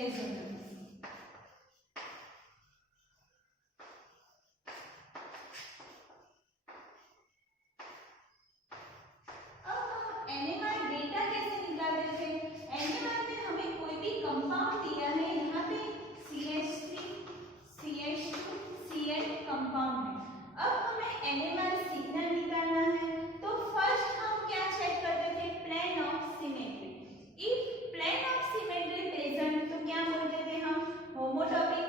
Present. NMR data कैसे निकालते थे? NMR में हमें कोई भी कंपाउंड दिया है, यहाँ पे CH3, CH2, Cl कंपाउंड है। अब हमें NMR सिग्नल निकालना है, तो फर्स्ट हम क्या चेक करते थे? Plane of symmetry. If plane of symmetry present तो क्या बोलते थे हम? होमोटॉपिक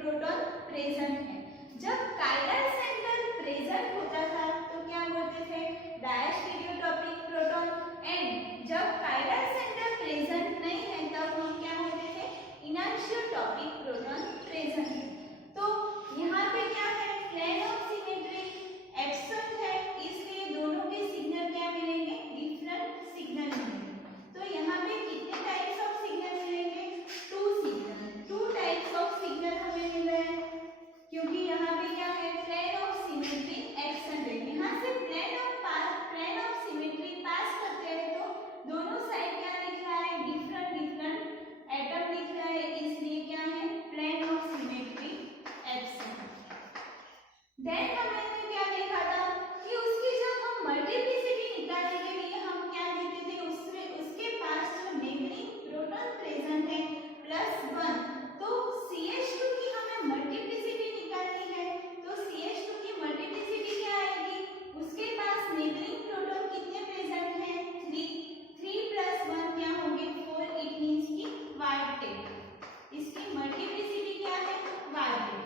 प्रोटॉन प्रेजेंट है। जब काइरल सेंटर प्रेजेंट होता था तो क्या बोलते थे? डायस्टेरियोटॉपिक प्रोटॉन। एंड जब काइरल सेंटर प्रेजेंट नहीं है तब हम क्या बोलते थे? इनर्शियोटॉपिक प्रोटॉन प्रेजेंट है। तो यहाँ पे क्या है? प्लेन ऑफ सिमेट्री एब्सेंट है, इसलिए दोनों के सिग्नल क्या मिलेंगे? डिफरेंट सिग्नल मिलेंगे। तो यहाँ पे कितने टाइप्स ऑफ सिग्नल मिलेंगे? 2 सिग्नल, 2 टाइप्स ऑफ सिग्नल हमें मिल रहे हैं, क्योंकि यहाँ पे क्या है? प्लेन ऑफ सिमेट्री एब्सेंट है। यहाँ से प्लेन ऑफ सिमेट्री पास करते हैं तो दोनों साइड क्या दिख रहा है? डिफरेंट डिफरेंट एटम दिख रहा है, इसलिए क्या है? Plane of symmetry absent. Then हमने क्या देखा था कि उसकी जब हम मल्टीप्लिसिटी निकालने के लिए हम क्या देते थे? उसके पास जो नेबरिंग प्रोटॉन प्रेजेंट है +1, तो CH2 की हमें मल्टीप्लिसिटी निकालनी है, तो CH2 की मल्टीप्लिसिटी क्या आएगी? उसके पास नेबरिंग प्रोटॉन कितने प्रेजेंट हैं? 3, 3 + 1 क्या होंगे? 4, इट मींस की क्वार्टेट। इसकी मल्टीप्लिसिटी क्या है? क्वार्टेट।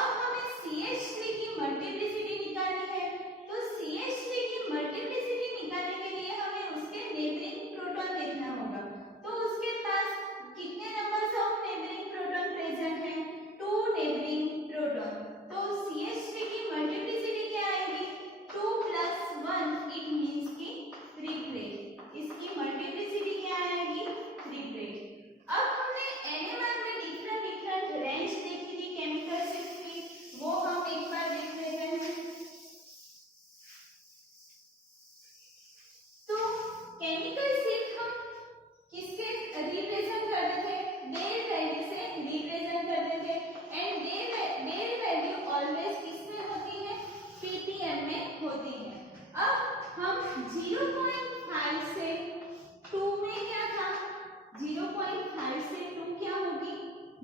अब हमें CH3 की मल्टीप्लिसिटी निकालनी है, तो CH3 की मल्टीप्लिसिटी निकालने के लिए हमें उसके नेबरिंग प्रोटॉन देखना होगा। तो उसके पास कितने numbers of neighbouring proton present हैं? 2 नेबरिंग प्रोटॉन। तो CH3 की मल्टीप्लिसिटी क्या आएगी? 2 + 1 इट मींस की ट्रिपलेट। इसकी मल्टीप्लिसिटी क्या आएगी? ट्रिपलेट। अब हमने NMR में डिफरेंट डिफरेंट रेंज देखी थी केमिकल शिफ्ट की, वो हम एक बार देख लेते हैं। तो केमिकल शिफ्ट हम किसके रिप्रेजेंट करते थे? बेल वैल्यू से रिप्रेजेंट करते थे। एंड बेल वैल्यू ऑलवेज किसमें होती है? ppm में होती है। अब हम 0.5 से 2 में क्या था? 0.5 से 2 क्या होगी?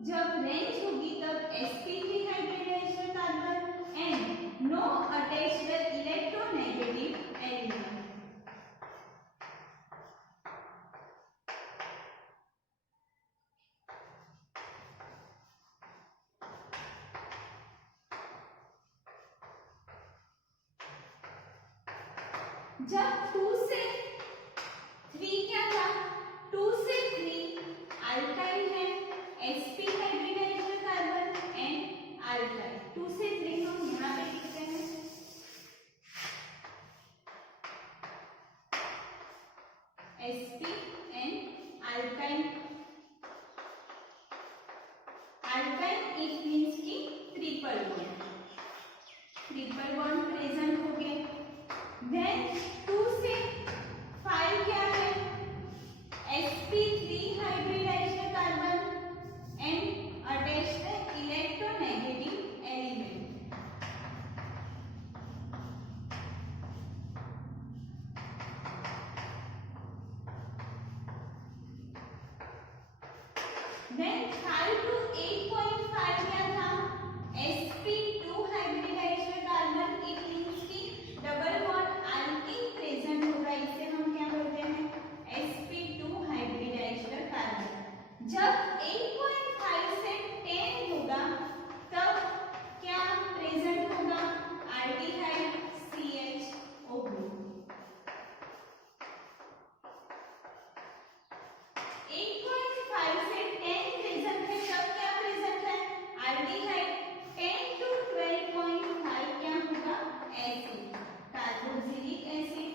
जब रेंज होगी तब sp3 hybridized carbon and no attached electronegative element. जब 2 से 3 क्या था? 2 से 3 अल्काइल है, sp हाइब्रिडाइज्ड कार्बन एंड अल्काइल। 2 से 3 हम यहाँ पे लिखते हैं। sp एंड अल्काइल। अल्काइल इट मींस की triple bond. Triple bond present हो गए। देन 2 से 5 क्या है? sp3 hybridized carbon and attached electronegative element. Then 5 to 8.5 क्या था? sp2 hybridized carbon it means की डबल बॉन्ड alkene प्रेजेंट होगा, इसे हम क्या बोलते हैं? sp2 hybridized carbon. जब 8.5 से 10 होगा तब क्या प्रेजेंट होगा? aldehyde CHO group. 8.5 से 10 प्रेजेंट है तब क्या प्रेजेंट है? aldehyde। 10 to 12.5 क्या होगा? Acid, carboxylic acid.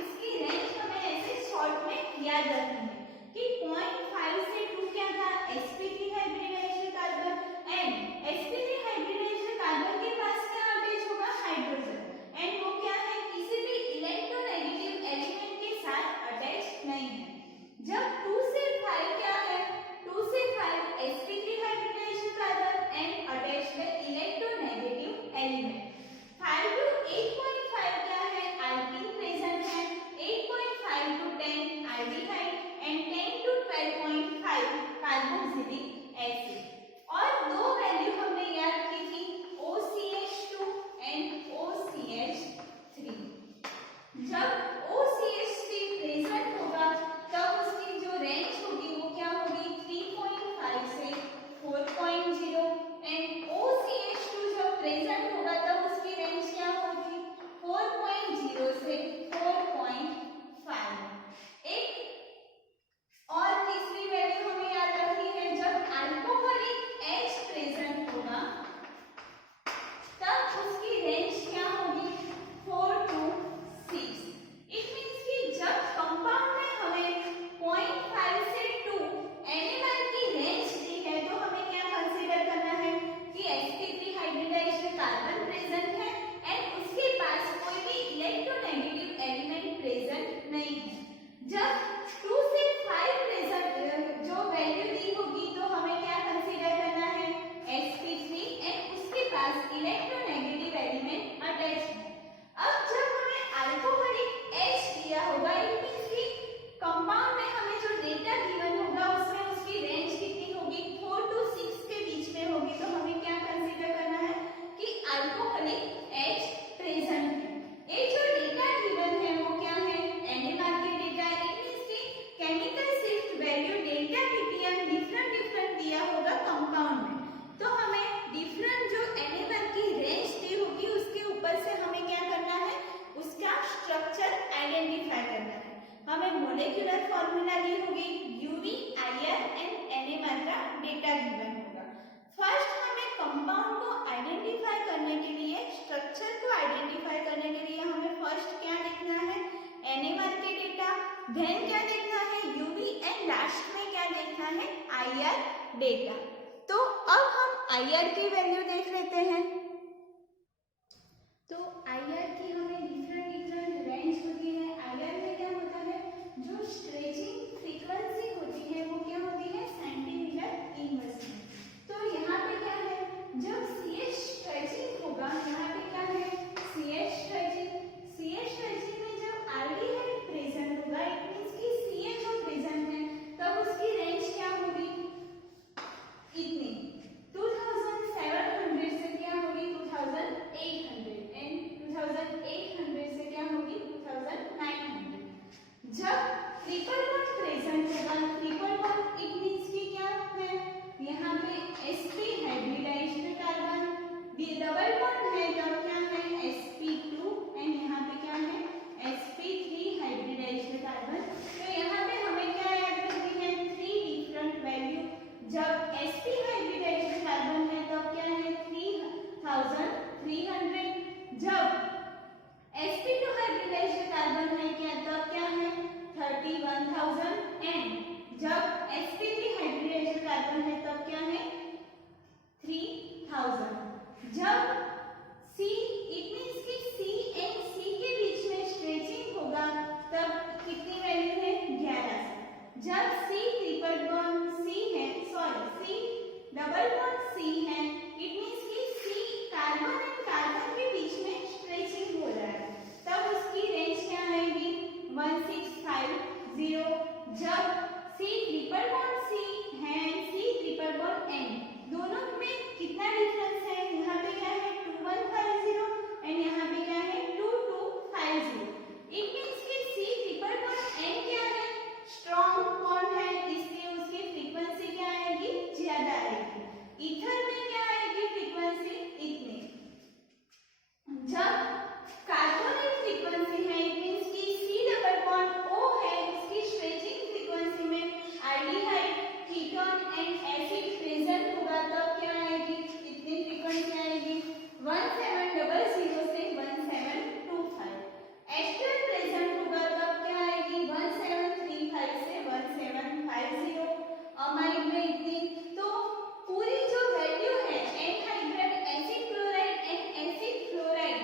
इसकी रेंज हमें ऐसे शॉर्ट में याद रखनी है कि 0.5 से 2 क्या था? sp3 hybridized carbon and sp3 hybridized carbon के पास क्या अटैच होगा? हाइड्रोजन। एंड वो क्या है? किसी भी इलेक्ट्रोनेगेटिव एलिमेंट के साथ अटैच मोलिकुलर फॉर्मूला ये होगी यूवी आईआर एंड एनएमआर का डेटा गिवन होगा। फर्स्ट हमें कंपाउंड को आइडेंटिफाई करने के लिए, स्ट्रक्चर को आइडेंटिफाई करने के लिए हमें फर्स्ट क्या देखना है, एनएमआर के डेटा, देन क्या देखना है यूवी एंड लास्ट में क्या देखना है आईआर डेटा। तो अब हम आईआर की वैल्यू देख लेते हैं। तो आईआर की हमें डिफरेंट रेंज होती है। आईआर में क्या होता है, जो स्ट्रेचिंग फ्रीक्वेंसी होती है वो क्या होती है सेंटीमीटर इनवर्स में। तो यहाँ पे क्या है, जब सीएच स्ट्रेचिंग होगा, यहाँ पे क्या है सीएच स्ट्रेचिंग में जब आल्डिहाइड प्रेजेंट होगा, इट मींस कि सीएच जो प्रेजेंट है, तब उसकी रेंज क्या होगी इतनी 2700 से क्या होगी 2800 एंड 2800 से क्या होगी 2900। जब ट्रिपल बॉन्ड प्रेजेंट होगा, ट्रिपल बॉन्ड इट मींस कि क्या है, यहाँ पे sp hybridized carbon, double bond है तब क्या है sp2 एंड यहाँ पे क्या है sp3 हाइब्रिडाइज्ड कार्बन। तो यहाँ पे हमें क्या याद रखनी है, 3 डिफरेंट वैल्यू। जब sp हाइब्रिडाइज्ड कार्बन है तब क्या है 3300, जब sp2 हाइब्रिडाइज्ड कार्बन है क्या तब क्या है 31000 एंड जब sp3 हाइब्रिडाइज्ड कार्बन है तब क्या है 3000। जब C इट मींस कि C एंड C के बीच में स्ट्रेचिंग होगा तब कितनी वैल्यू है 1100। जब C ट्रिपल बॉन्ड C है, sorry C double bond C है, इट मींस कि C कार्बन एंड कार्बन के बीच में स्ट्रेचिंग हो रहा है, तब उसकी रेंज क्या आएगी 1650। जब C ट्रिपल बॉन्ड C है, C ट्रिपल बॉन्ड N, दोनों में कितना डिफरेंस है, यहाँ पे क्या है 2150 एंड यहाँ पे क्या है 2250। इट मींस कि C ट्रिपल बॉन्ड N क्या है स्ट्रॉन्ग बॉन्ड है, इसलिए उसकी फ्रीक्वेंसी क्या आएगी ज्यादा आएगी। ईथर में क्या आएगी फ्रीक्वेंसी इतनी। जब कार्बोनेट फ्रीक्वेंसी है, इट मींस कि C डबल बॉन्ड O है, उसकी स्ट्रेचिंग फ्रीक्वेंसी में aldehyde, ketone and acid present होगा तब क्या आएगी, इतनी फ्रीक्वेंसी आएगी 1700 से 1725। एस्टर प्रेजेंट होगा तब क्या आएगी 1735 से 1750। अमाइड में इतनी। तो पूरी जो वैल्यू है anhydride, acid chloride and acid fluoride,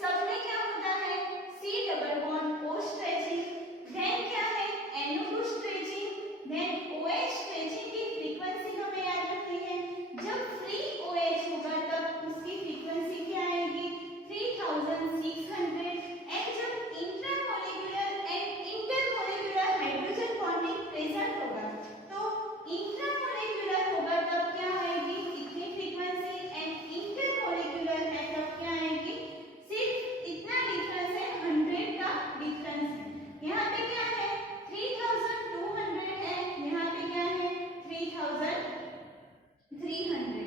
सब में क्या होता है C double bond O stretching, then क्या है NO2 stretching, then OH stretching की फ्रीक्वेंसी हमें याद रखनी है। जब फ्री OH होगा तब उसकी फ्रीक्वेंसी क्या आएगी 3600 एंड जब intramolecular and intermolecular hydrogen bonding present होगा, तो इंट्रामोलिकुलर होगा तब क्या आएगी इतनी फ्रीक्वेंसी एंड इंटरमोलिकुलर है तब क्या आएगी, सिर्फ इतना डिफरेंस है 100 का डिफरेंस है। यहाँ पे क्या है 3200 है, यहाँ पे क्या है 3300,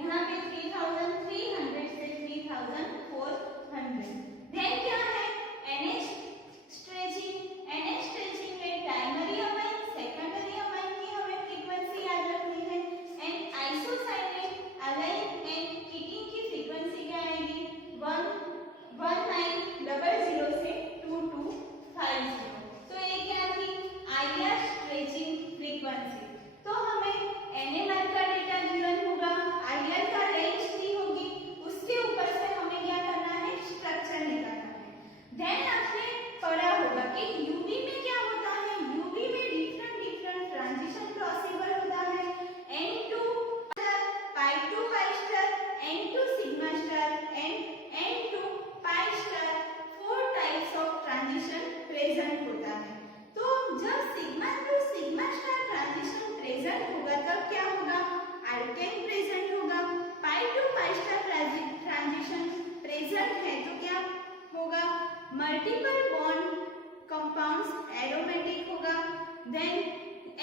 यहाँ पे 3300 से 3400। देन क्या है NH स्ट्रेचिंग, NH स्ट्रेचिंग में प्राइमरी अमाइन, सेकेंडरी अमाइन की हमें फ्रीक्वेंसी याद रखनी है एंड आइसोसाइनेट, अलाइन एंड कीटिन की फ्रीक्वेंसी क्या आएगी 1900 से 2250। तो ये क्या थी आईआर स्ट्रेचिंग फ्रीक्वेंसी। तो हमें एनएमआर का डेटा गिवन होगा, आईआर का रेंज दी होगी, उसके ऊपर से हमें क्या करना है स्ट्रक्चर निकालना है। देन आपने पढ़ा होगा कि यूवी में क्या होता है, यूवी में डिफरेंट ट्रांजिशन पॉसिबल होता है, N2 pi to pi star, N2 sigma star and N2 pi star, 4 types of transition present होता है। तो जब sigma to sigma star transition present होगा तब क्या होगा अल्केन प्रेजेंट होगा, pi to pi star transition present है तो क्या होगा मल्टीपल बॉन्ड कंपाउंड्स एरोमेटिक होगा। Then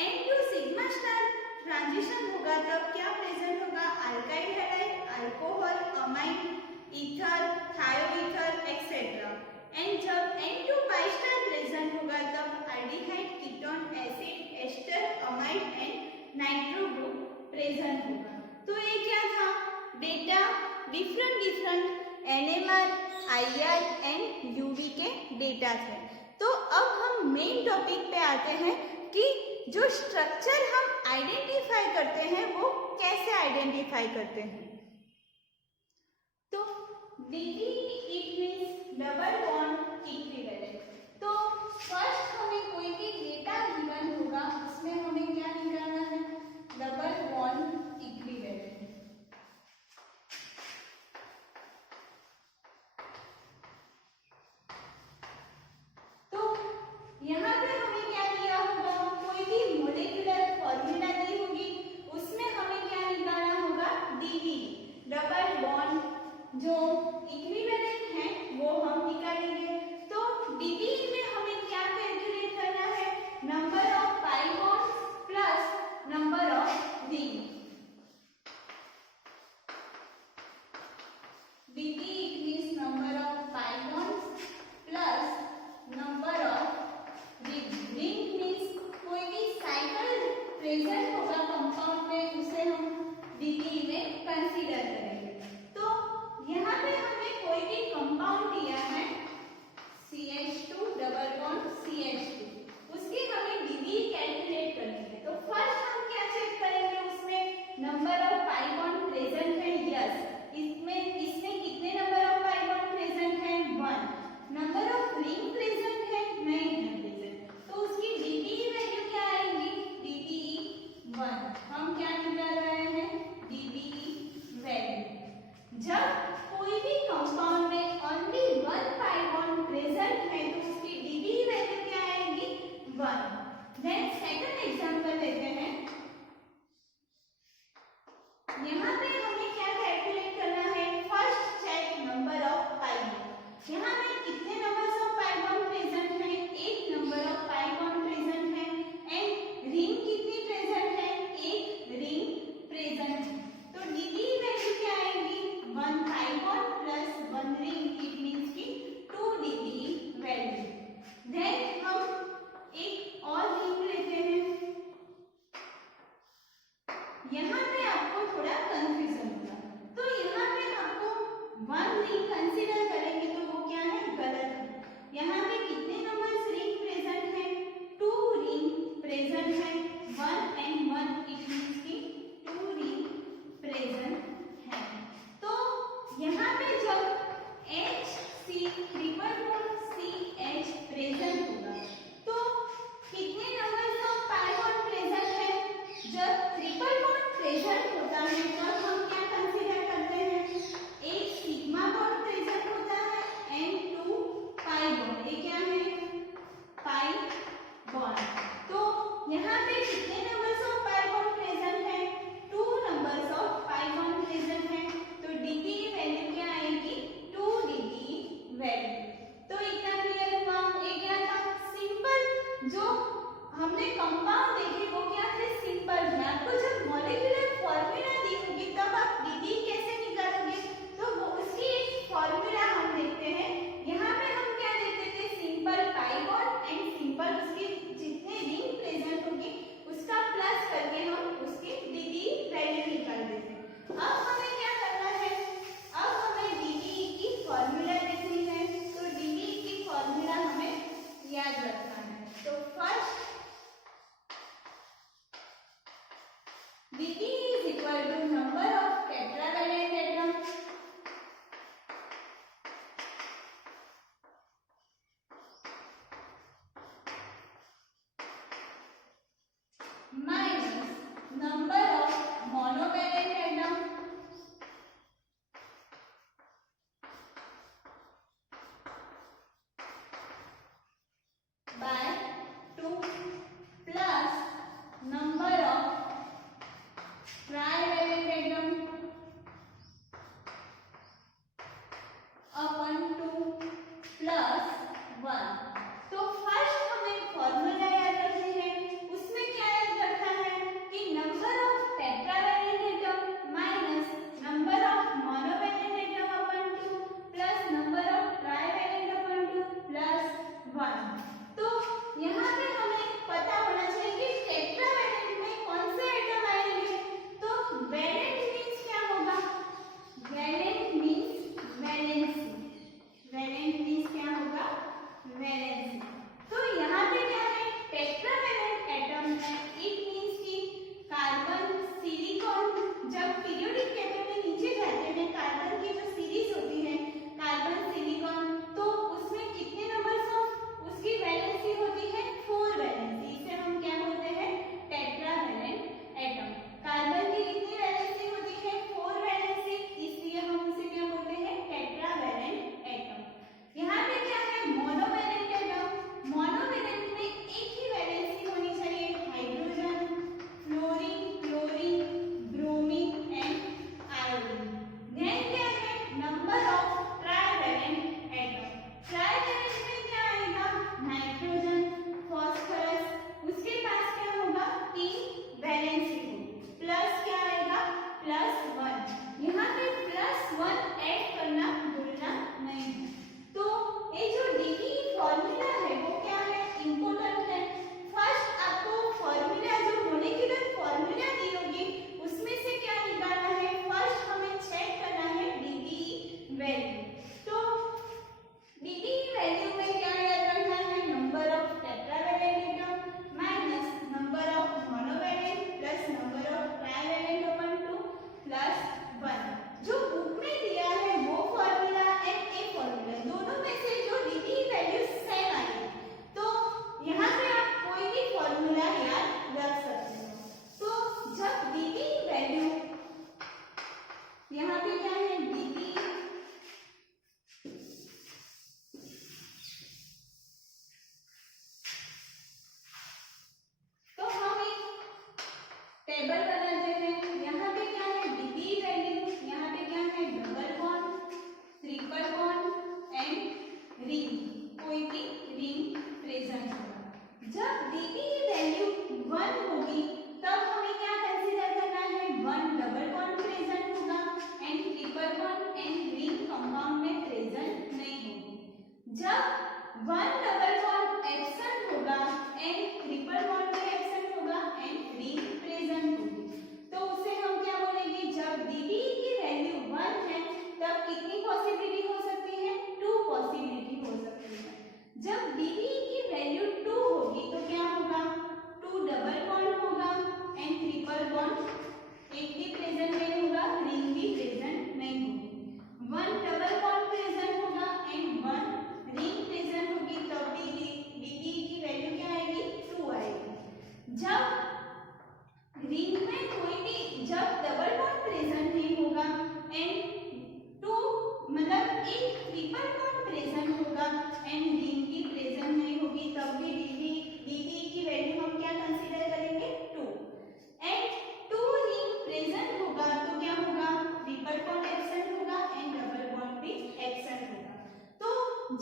N2 sigma star transition होगा तब क्या प्रेजेंट होगा alkyl halide, alcohol, amine, ether, thioether etcetera. And जब N2 पाई स्टार प्रेजेंट होगा तब aldehyde, ketone acid ester amide and nitro group present होगा। तो ये क्या था, data different NMR, IR and UV के डेटा थे। तो अब हम मेन टॉपिक पे आते हैं कि जो स्ट्रक्चर हम आइडेंटिफाई करते हैं वो कैसे आइडेंटिफाई करते हैं। तो DE it means double bond equivalent. तो फर्स्ट हमें कोई भी डेटा गिवन होगा उसमें हमें क्या निकालना है, डबल बॉन्ड इक्विवेलेंट। तो यहाँ पे हमें क्या दिया होगा, कोई भी मोलेकुलर फॉर्मूला दी होगी उसमें हमें क्या निकालना होगा, DE डबल बॉन्ड जो इक्विवेलेंट है वो हम निकालेंगे। कोई भी रिंग प्रेजेंट होगा। जब Dp की वैल्यू 1 होगी तब हमें क्या कंसीडर करना है, 1 डबल बॉन्ड प्रेजेंट होगा and triple bond and ring compound में प्रेजेंट नहीं होगी। जब 1 डबल बॉन्ड एब्सेंट होगा एंड ट्रिपल बॉन्ड में एब्सेंट होगा एंड रिंग प्रेजेंट होगी, तो उसे हम क्या बोलेंगे, जब Dp की वैल्यू 1 है तब कितनी पॉसिबिलिटी हो सकती है, 2 पॉसिबिलिटी हो सकती है। जब Dp की वैल्यू 2 होगी तो क्या होगा, 2 डबल बॉन्ड होगा एंड ट्रिपल बॉन्ड एक भी प्रेजेंट नहीं होगा, रिंग भी प्रेजेंट नहीं होगी। 1 डबल बॉन्ड प्रेजेंट होगा एंड 1 रिंग प्रेजेंट होगी, तब भी Dp की वैल्यू क्या आएगी, 2 आएगी। जब रिंग में कोई भी, जब डबल बॉन्ड प्रेजेंट नहीं होगा एंड 2 मतलब एक ट्रिपल बॉन्ड प्रेजेंट होगा एंड रिंग भी प्रेजेंट नहीं होगी, तब भी Dp की वैल्यू हम क्या कंसीडर करेंगे, 2 एंड 2 रिंग प्रेजेंट होगा तो क्या होगा, ट्रिपल बॉन्ड एब्सेंट होगा एंड डबल बॉन्ड भी एब्सेंट होगा। तो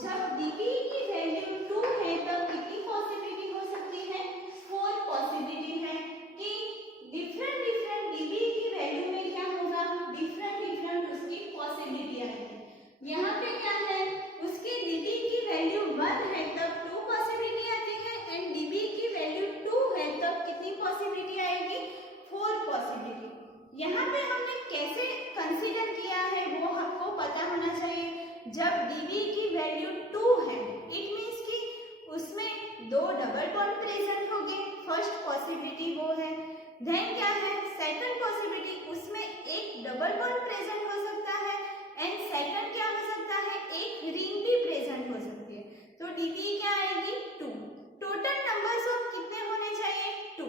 जब Dp की वैल्यू 2 है तब कितनी पॉसिबिलिटी हो सकती है, 4 पॉसिबिलिटी है कि डिफरेंट Dp की वैल्यू में क्या होगा, डिफरेंट उसकी पॉसिबिलिटी आएगी। यहाँ पे क्या है, उसकी Dp की वैल्यू 1 है तब 2 पॉसिबिलिटी आती है एंड Dp की वैल्यू 2 है तब कितनी पॉसिबिलिटी आएगी, 4 पॉसिबिलिटी। यहाँ पे हमने कैसे कंसीडर किया है वो आपको पता होना चाहिए। जब Dp की वैल्यू 2 है इट मीन्स कि उसमें 2 डबल बॉन्ड प्रेजेंट होंगे, फर्स्ट पॉसिबिलिटी वो है। देन क्या है, सेकंड पॉसिबिलिटी, उसमें एक डबल बॉन्ड प्रेजेंट हो सकता है एंड सेकंड क्या हो सकता है, एक रिंग भी प्रेजेंट हो सकती है, तो Dp क्या आएगी, 2। टोटल नंबर्स ऑफ कितने होने चाहिए, 2।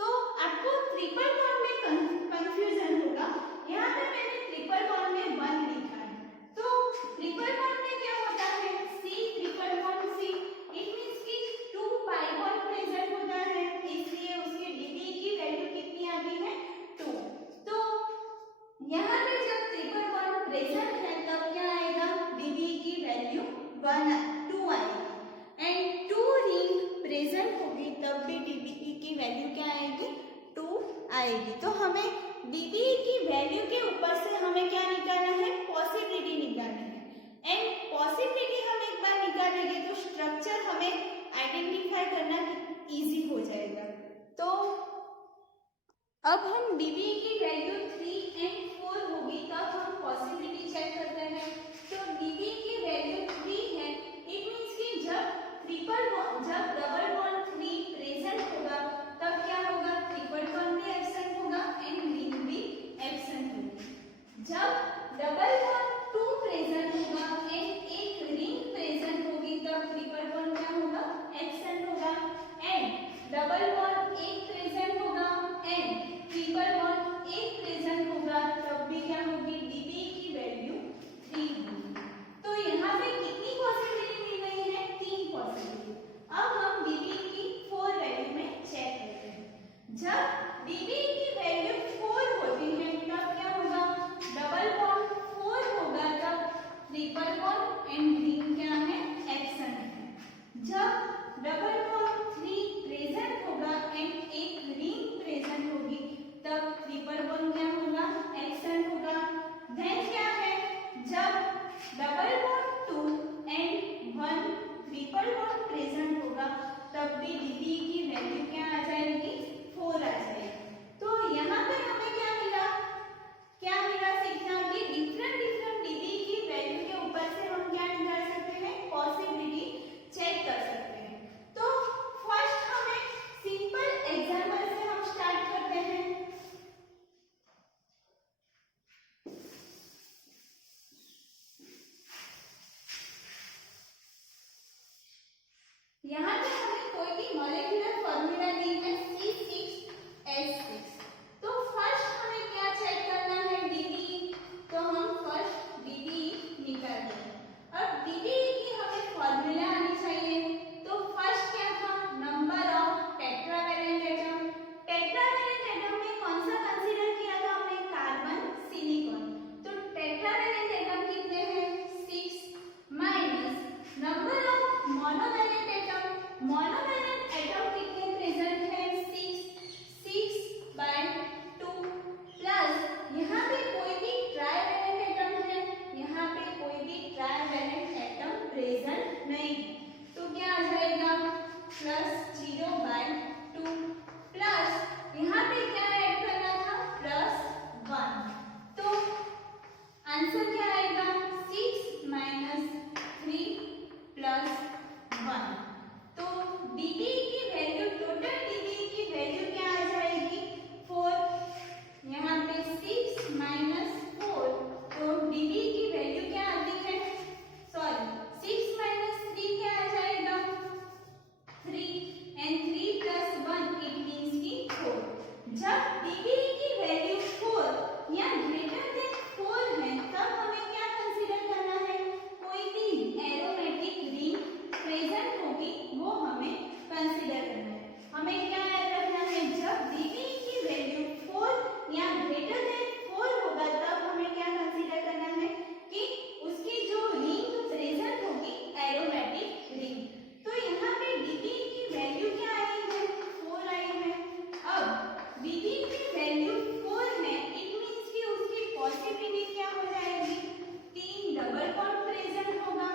तो आपको ट्रिपल बॉन्ड में कंफ्यूजन होगा, यहाँ पे मैंने ट्रिपल बॉन्ड में 1 लिखा है, तो ट्रिपल बॉन्ड में क्या होता है, C triple bond C, it means कि 2 पाई बॉन्ड प्रेजेंट होता है, इसलिए उसके Dp की वैल्यू कितनी आती है, 2। तो यहाँ पे जब ट्रिपल बॉन्ड प्रेजेंट है तब क्या आएगा, Dp की वैल्यू 2 आएगी एंड 2 रिंग प्रेजेंट होगी तब भी Dp की वैल्यू क्या आएगी, 2 आएगी। तो हमें Dp की वैल्यू के ऊपर से हमें क्या निकालना है, पॉसिबिलिटी निकालनी है एंड पॉसिबिलिटी हम एक बार निकालेंगे तो स्ट्रक्चर हमें आइडेंटिफाई करना इजी हो जाएगा। तो अब हम Dp की वैल्यू 3 एंड 4 होगी तब हम पॉसिबिलिटी चेक करते हैं। तो Dp की वैल्यू 3 है, इट मींस कि जब डबल बॉन्ड 3 प्रेजेंट होगा तब क्या होगा, ट्रिपल बॉन्ड भी एब्सेंट होगा एंड रिंग भी एब्सेंट होगी। जब डबल बॉन्ड 2 प्रेजेंट होगा एंड एक रिंग प्रेजेंट होगी तब ट्रिपल बॉन्ड क्या होगा, एब्सेंट होगा एंड डबल बॉन्ड 1 प्रेजेंट होगा एंड ट्रिपल बॉन्ड 1 प्रेजेंट होगा तब भी क्या होगी, Dp की वैल्यू 3 होगी। तो यहाँ पे कितनी पॉसिबिलिटी मिल रही है, 3 पॉसिबिलिटी। अब हम Dp की 4 वैल्यू में चेक करते हैं। जब Dp की वैल्यू 4 होती है तब क्या होगा, डबल बॉन्ड 4 होगा तब ट्रिपल बॉन्ड एंड रिंग क्या है, एब्सेंट है। जब डबल बॉन्ड 3 प्रेजेंट होगा एंड एक रिंग प्रेजेंट होगी तब ट्रिपल बॉन्ड क्या होगा, एब्सेंट होगा। देन क्या है, जब double bond 2 and 1 triple bond present होगा तब भी Dp की वैल्यू क्या आ जाएगी, 4 आ जाएगी। तो यहाँ पे हमें क्या मिला सीखना कि डिफरेंट Dp की वैल्यू के ऊपर से हम क्या निकाल सकते हैं, पॉसिबिलिटी चेक कर सकते हैं। तो फर्स्ट हमें सिंपल एग्जांपल से हम स्टार्ट करते हैं। यहाँ पे हमें कोई भी मॉलिक्यूलर फॉर्मूला दी है C6H6। तो फर्स्ट हमें क्या चेक करना है, Dp, तो हम फर्स्ट Dp निकालेंगे। अब Dp की हमें फॉर्मूला आनी चाहिए, तो फर्स्ट क्या था, number of tetravalent atom. Tetravalent atom में कौन सा कंसीडर किया था हमने, कार्बन सिलिकॉन। तो टेट्रावैलेंट एटम कितने हैं, 6 minus number of monovalent atom, monovalent atom कितने प्रेजेंट है 6/2 प्लस यहाँ पे कोई भी ट्राइवैलेंट एटम है, यहाँ पे कोई भी ट्राइवैलेंट एटम प्रेजेंट नहीं है, तो क्या आ जाएगा +0/2 प्लस यहाँ पे क्या ऐड करना था +1, तो आंसर क्या आएगा 6 - 3 + 1, तो dB की वैल्यू, टोटल dB की वैल्यू क्या आ जाएगी 4, यहाँ पे 6 - 4, तो dB की वैल्यू क्या आती है, सॉरी 6 - 3 क्या आ जाएगा 3 and 3 + 1 it means की 4, जब dB की वैल्यू 4 या ग्रेटर देन 4 है तब हमें क्या कंसीडर करना है, कोई भी एरोमेटिक रिंग प्रेजेंट होगी वो हमें कंसीडर करना है, हमें क्या याद रखना है जब dB की वैल्यू 4 या ग्रेटर देन 4 होगा तब हमें क्या कंसीडर करना है कि उसकी जो रिंग प्रेजेंट होगी एरोमेटिक रिंग, तो यहाँ पे dB की वैल्यू क्या आई है 4 आई है, अब dB की वैल्यू 4 है इट मींस कि उसकी पॉजिटिविटी क्या हो जाएगी, 3 डबल बॉन्ड प्रेजेंट होगा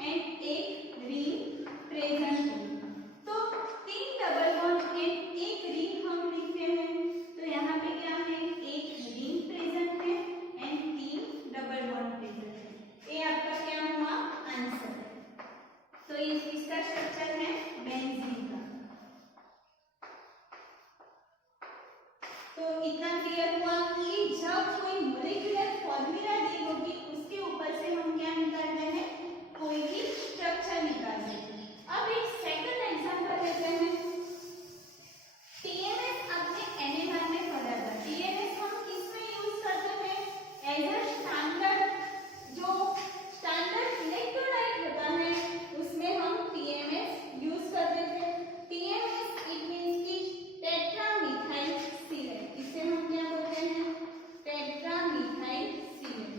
एंड एक रिंग प्रेजेंट होगी, तो 3 डबल बॉन्ड एंड एक रिंग हम लिखते हैं, तो यहाँ पे क्या है एक रिंग प्रेजेंट है एंड 3 डबल बॉन्ड प्रेजेंट है, ये आपका क्या हुआ आंसर है, तो इसका स्ट्रक्चर है बेंजीन का, तो इतना क्लियर हुआ कि जब कोई मॉलिक्यूलर फॉर्मूला दी होगी उसके ऊपर से हम क्या निकालते हैं, कोई भी स्ट्रक्चर निकालते हैं। अब एक सेकंड एग्जांपल लेते हैं, टीएमएस आपने एनएमआर में पढ़ा था, टीएमएस हम किसमें यूज करते हैं एज अ स्टैंडर्ड, जो स्टैंडर्ड इलेक्ट्रोलाइट होता है उसमें हम टीएमएस यूज करते थे, टीएमएस इट मींस की टेट्रामिथाइल सीलेट, इसे हम क्या बोलते हैं टेट्रामिथाइल सीलेट,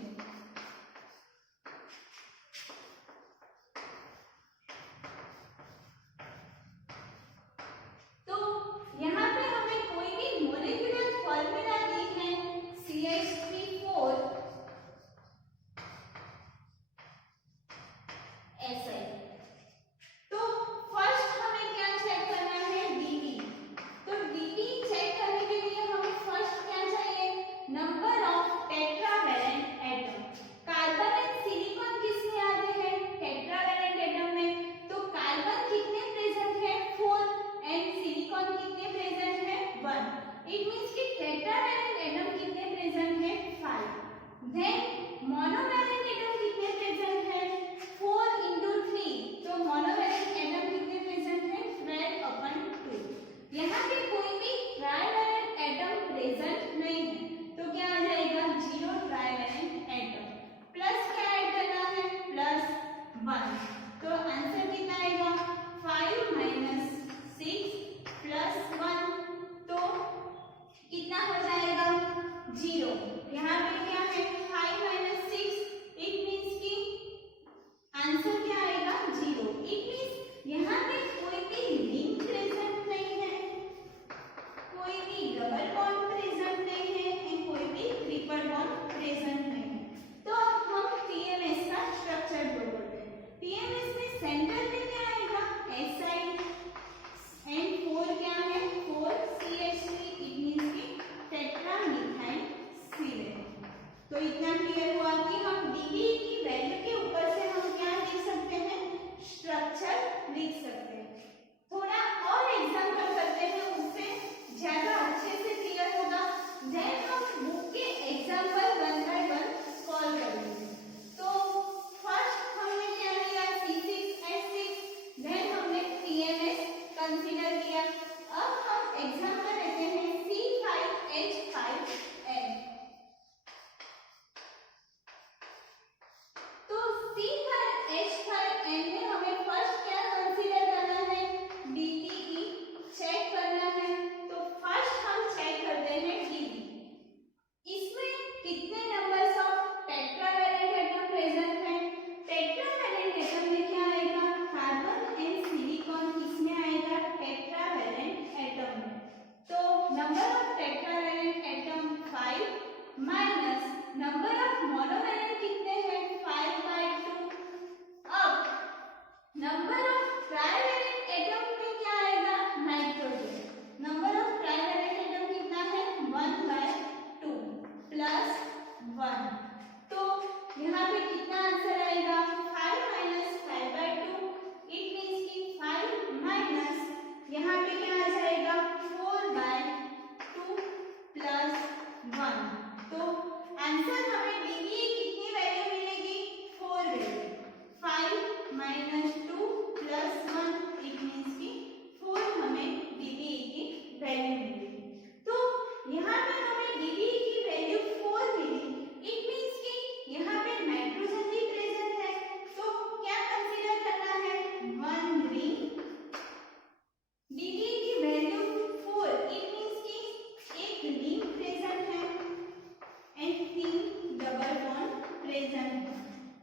तो यहाँ पे हमें कोई भी मॉलिक्यूलर फॉर्मूला दी है CH3 SI, तो फर्स्ट हमें क्या चेक करना है dB, तो dB चेक करने के लिए हमें फर्स्ट क्या चाहिए number of tetravalent atom, carbon and silicon किसमें आते हैं टेट्रावैलेंट एटम में, तो कार्बन कितने प्रेजेंट है 4 एंड सिलिकॉन कितने प्रेजेंट है 1, इट मींस कि टेट्रावैलेंट एटम कितने प्रेजेंट है 5, देन मोनोवैलेंट एटम कितने प्रेजेंट है 4 into 3, तो मोनोवैलेंट एटम कितने प्रेजेंट है 12/2, यहाँ पे कोई भी ट्राइवैलेंट एटम प्रेजेंट नहीं है, तो क्या आ जाएगा 0 ट्राइवैलेंट एटम, प्लस क्या ऐड करना है +1, तो आंसर कितना आएगा 5 - 6 + 1, तो कितना हो जाएगा 0, यहाँ पे क्या है 5 - 6 इट मींस की आंसर क्या आएगा 0, इट मींस यहाँ पे कोई भी रिंग प्रेजेंट नहीं है, कोई भी डबल बॉन्ड प्रेजेंट नहीं है एंड कोई भी ट्रिपल बॉन्ड प्रेजेंट नहीं है, तो अब हम टीएमएस का स्ट्रक्चर बोलते हैं, टीएमएस में सेंटर में क्या आएगा SI एंड 4 क्या है 4 CH3 इट मींस की टेट्रामिथाइल सीलेट, तो इतना क्लियर हुआ कि हम dB की वैल्यू के ऊपर से हम क्या लिख सकते हैं स्ट्रक्चर लिख सकते हैं, थोड़ा और एग्जांपल करते हैं उससे ज्यादा अच्छे से क्लियर होगा, देन हम बुक के एग्जांपल 1 by 1 सॉल्व करेंगे, तो फर्स्ट हमने क्या लिया C6H6, देन हमने TMS कंसीडर किया, अब हम एग्जांपल लेते हैं C5H5N, तो C5H5N में हमें फर्स्ट क्या कंसीडर करना आंसर आएगा 5 माइनस 5/2, इट मीन्स कि 5 माइनस यहाँ पे क्या आ जाएगा 4/2 प्लस 1। तो आंसर हमें डीवीए कितनी वैल्यू मिलेगी 4 value. 5 minus 2 plus 1 it means कि 4 हमें डीवीए की वैल्यू मिलेगी। तो यहाँ पे हमें डीवीए की वैल्यू 4 मिली, इट मीन्स कि यहाँ पे नाइट्रोजन भी प्रेजेंट है। तो क्या कंसीडर करना है 1 रिंग, डीवीए की वैल्यू 4 इट मीन्स कि एक रिंग प्रेजेंट है एंड 3 डबल बॉन्ड प्रेजेंट है।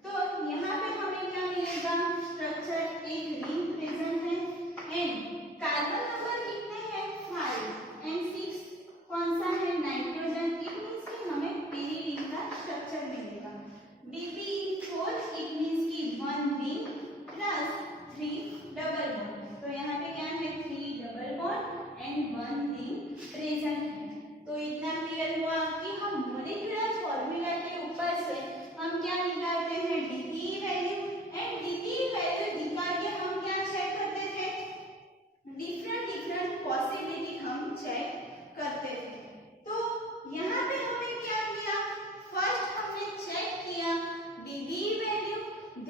तो यहाँ पे हमें क्या मिलेगा स्ट्रक्चर एक रिंग प्रेजेंट है एंड कार्बन नंबर कितने हैं 5 एंड 6 कौन सा है नाइट्रोजन, इट मीन्स कि हमें पीली रिंग का स्ट्रक्चर मिलेगा। Dp4 इट मीन्स कि 1 रिंग प्लस 3 डबल बॉन्ड। तो यहाँ पे क्या है 3 double bond and 1 ring present है। तो इतना क्लियर हुआ कि हम मॉलिक्यूलर फॉर्मूला के ऊपर से हम क्या निकालते हैं DP value and DP value निकाल के हम क्या चेक करते थे डिफरेंट पॉसिबिलिटी हम चेक करते थे। तो यहाँ पे हमें क्या किया फर्स्ट हमने चेक किया डीबी वैल्यू,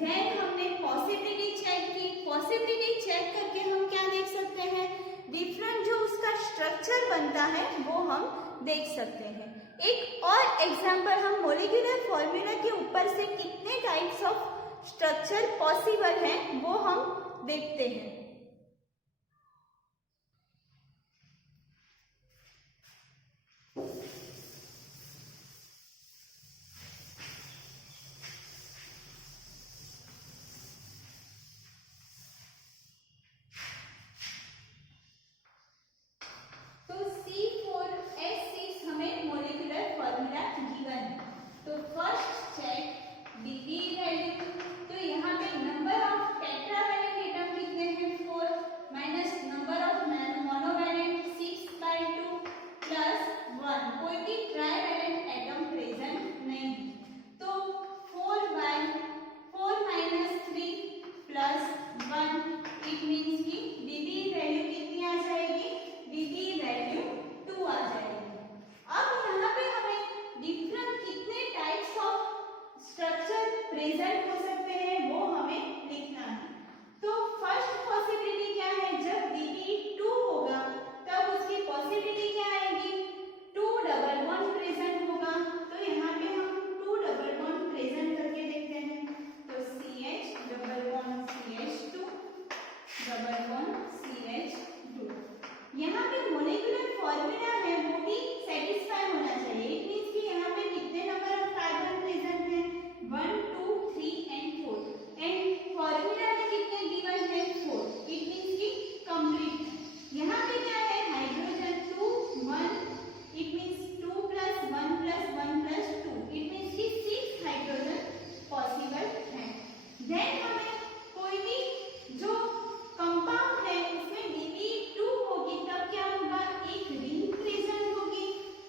देन हमने पॉसिबिलिटी चेक की। पॉसिबिलिटी चेक करके हम क्या देख सकते हैं डिफरेंट जो उसका स्ट्रक्चर बनता है वो हम देख सकते हैं। एक और एग्जांपल हम मॉलिक्यूलर फॉर्मूला के ऊपर से कितने टाइप्स ऑफ स्ट्रक्चर पॉसिबल हैं वो हम देखते हैं। तो C4H6 हमें मॉलिक्यूलर फॉर्मूला गिवन है। तो फर्स्ट चेक डीबी वैल्यू, तो यहाँ पे नंबर ऑफ टेट्रावैलेंट एटम कितने हैं 4 minus number of monovalent 6/2 plus 1, कोई भी ट्राइवैलेंट एटम प्रेजेंट नहीं है। तो 4 माइनस 3 प्लस 1 इट मीन्स कि डीबी वैल्यू कितनी आ जाएगी डीबी वैल्यू 2 आ जाएगी। अब यहाँ पे हमें डिफरेंट कितने टाइप्स ऑफ स्ट्रक्चर प्रेजेंट हो सकते हैं वो हमें लिखना है। तो फर्स्ट पॉसिबिलिटी क्या है जब डीबी 2 होगा तब उसकी पॉसिबिलिटी क्या आएगी 2 डबल बॉन्ड प्रेजेंट होगा। तो यहाँ पे हम 2 डबल बॉन्ड प्रेजेंट करके देखते हैं। तो CH double bond CH2 double bond CH2, यहाँ पे मॉलिक्यूलर फॉर्मूला है वो भी सेटिस्फाई होना चाहिए। इट मींस कि यहाँ पे कितने नंबर ऑफ कार्बन प्रेजेंट हैं 1 2 3 एंड 4 एंड फॉर्मूला में कितने गिवन है 4, इट मींस कि कंप्लीट है। यहाँ पे क्या है hydrogen 2 1 it means 2 plus 1 plus 1 plus 2 it means कि 6 हाइड्रोजन पॉसिबल है। देन हमें कोई भी जो कंपाउंड है उसमें डीबी 2 होगी तब क्या होगा एक रिंग प्रेजेंट होगी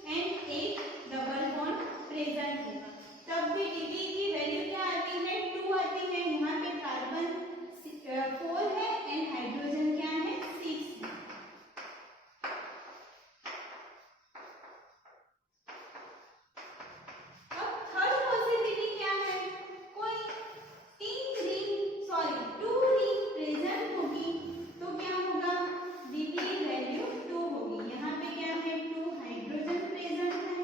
एंड एक डबल बॉन्ड प्रेजेंट होगा, तब भी डीबी की वैल्यू क्या आती है 2 आती है। यहाँ पे कार्बन 4 है एंड हाइड्रोजन क्या है 6 है। अब थर्ड पॉसिबिलिटी क्या है कोई 2 रिंग प्रेजेंट होगी तो क्या होगा डीबी वैल्यू 2 होगी। यहाँ पे क्या है 2 हाइड्रोजन प्रेजेंट है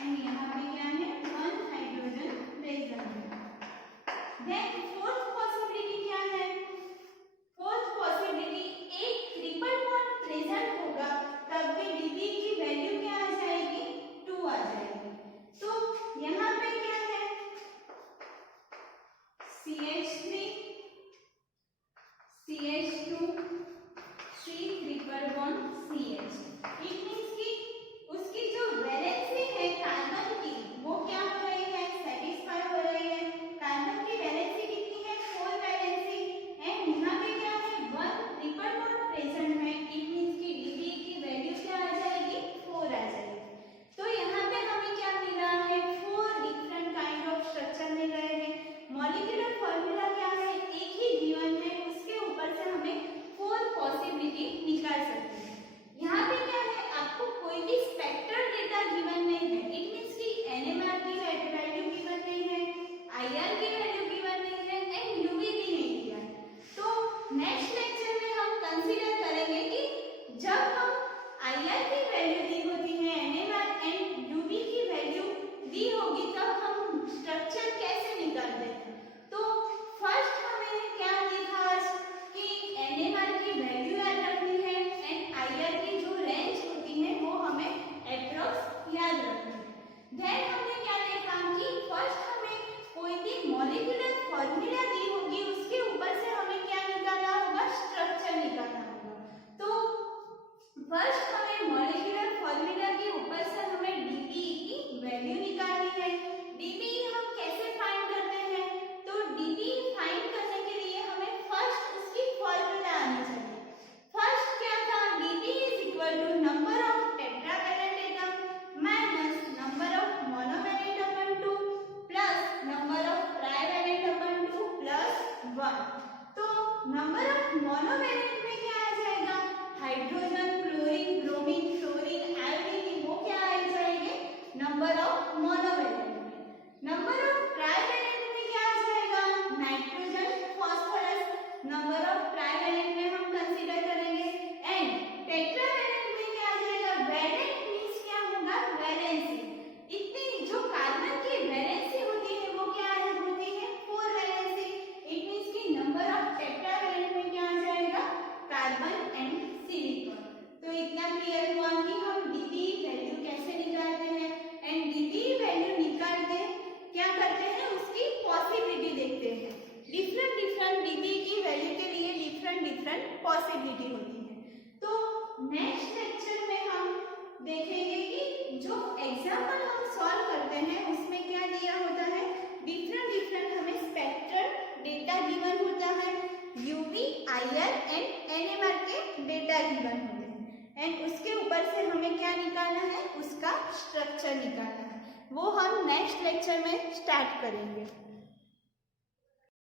एंड यहाँ पे क्या है 1 हाइड्रोजन प्रेजेंट है। देन फोर्थ पॉसिबिलिटी क्या है फोर्थ पॉसिबिलिटी एक ट्रिपल बॉन्ड प्रेजेंट होगा तब भी डीबी की वैल्यू क्या आ जाएगी 2 आ जाएगी। तो यहाँ पे क्या है CH3 CH2 3 triple bond CH, it means कि उसकी जो वैलेंसी है कार्बन की वो क्या हो रही है सेटिस्फाई हो रही है। कार्बन की वैलेंसी कितनी है 4 वैलेंसी एंड यहाँ पे क्या है 1 ट्रिपल बॉन्ड प्रेजेंट है, इट मींस कि डीबी की वैल्यू क्या आ जाएगी 4 आ जाएगी। तो यहाँ पे हमें क्या मिल रहा है 4 डिफरेंट काइंड ऑफ स्ट्रक्चर मिल रहे हैं। कंसीडर करेंगे कि जब हम IR की वैल्यू दी होती है, NMR एंड UV की वैल्यू दी होगी, तब हम स्ट्रक्चर कैसे निकालते हैं। तो फर्स्ट हमें क्या देखा आज कि NMR की वैल्यू याद रखनी है एंड IR की जो रेंज होती है वो हमें अप्रोक्स याद रखनी है। देन हमने क्या देखा कि फर्स्ट हमें कोई भी मॉलिक्यूलर फॉर्मूला दी होगी, उसके ऊपर से हमें क्या निकालना होगा, स्ट्रक्चर निकालना होगा। तो फर्स्ट हमें मॉलिक्यूलर फॉर्मूला के ऊपर से हमें DPE की वैल्यू निकालनी है। DPE हम कैसे फाइंड करते हैं, तो DPE फाइंड करने के लिए हमें फर्स्ट उसकी फॉर्मूला आनी चाहिए। फर्स्ट क्या था, DPE is equal to number of tetravalent atom minus number of monovalent upon 2 plus number of trivalent upon 2 plus 1। तो नंबर ऑफ मोनोवैलेंट में क्या आ जाएगा, hydrogen, chlorine, bromine, fluorine, iodine, वो क्या आ जाएंगे, नंबर ऑफ मोनोवैलेंट में। नंबर ऑफ ट्राइवैलेंट में क्या आ जाएगा, nitrogen, phosphorus, number of trivalent में हम कंसीडर करेंगे। एंड टेट्रावैलेंट में क्या आ जाएगा, वैलेंट मींस क्या होगा, वैलेंसी। इतनी जो कार्बन की वैलेंसी होती है वो क्या होती है, 4 वैलेंसी। इट मींस कि नंबर ऑफ टेट्रावैलेंट में क्या आ जाएगा, कार्बन एंड सिलिकॉन। तो इतना क्लियर हुआ कि हम DPE वैल्यू कैसे निकालते हैं एंड DPE वैल्यू निकाल के क्या करते हैं, उसकी पॉसिबिलिटी देखते हैं। डिफरेंट DPE की वैल्यू के लिए डिफरेंट पॉसिबिलिटी होती है। तो नेक्स्ट लेक्चर में हम देखेंगे कि जो एग्जाम्पल हम सॉल्व करते हैं उसमें क्या दिया होता है, डिफरेंट हमें स्पेक्ट्रल डेटा गिवन होता है, UV, IR एंड NMR के डेटा गिवन होते हैं एंड उसके ऊपर से हमें क्या निकालना है, उसका स्ट्रक्चर निकालना है। वो हम नेक्स्ट लेक्चर में स्टार्ट करेंगे।